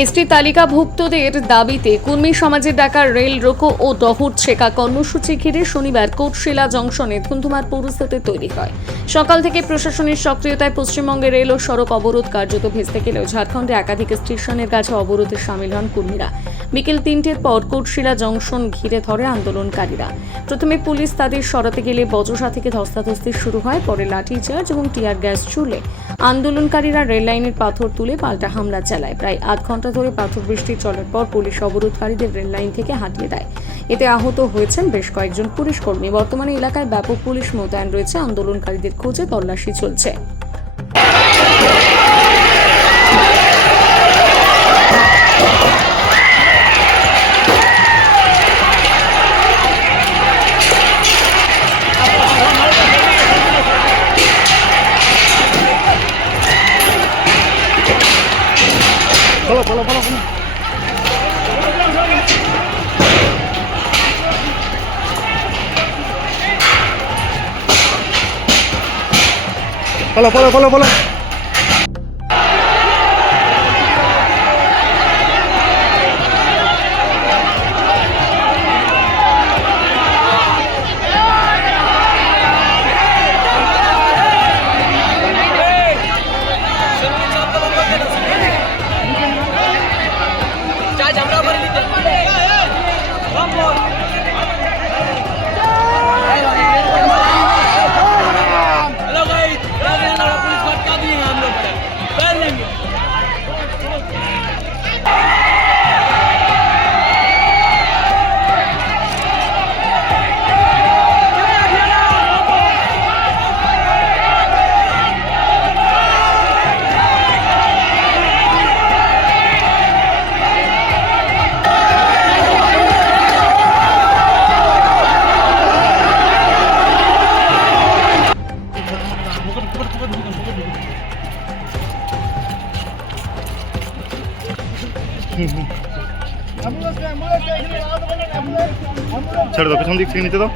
ST তালিকাভুক্তদের দাবিতে কুর্মী সমাজের ডাকা রেল রোকো ও টহর ছেকা কর্মসূচি ঘিরে শনিবার কোটশিলা জংশনে ধুন্ধুমার পরিস্থিতি তৈরি হয়। সকাল থেকে প্রশাসনের সক্রিয়তায় পশ্চিমবঙ্গে রেল ও সড়ক অবরোধ কার্যত ভেস্তে গেলেও ঝাড়খণ্ডে একাধিক স্টেশনের কাছে অবরোধে সামিল হন কর্মীরা। বিকেল 3টের পর কোটশিলা জংশন ঘিরে ধরে আন্দোলনকারীরা। প্রথমে পুলিশ তাদের সরাতে গেলে বচসা থেকে ধস্তাধস্তি শুরু হয়, পরে লাঠিচার্জ এবং টিয়ার গ্যাস ছুড়লে আন্দোলনকারীরা রেল লাইনের পাথর তুলে পাল্টা হামলা চালায়। প্রায় আধ ঘন্টা ধরে পাথর বৃষ্টি চলার পর পুলিশ অবরোধকারীদের রেল লাইন থেকে হাঁটিয়ে দেয়। এতে আহত হয়েছেন বেশ কয়েকজন পুলিশ কর্মী। বর্তমানে এলাকায় ব্যাপক পুলিশ মোতায়েন রয়েছে। আন্দোলনকারীদের খোঁজে তল্লাশি চলছে। Follow. ছেড়ে দাও, পেছন দিক থেকে নিতে দাও।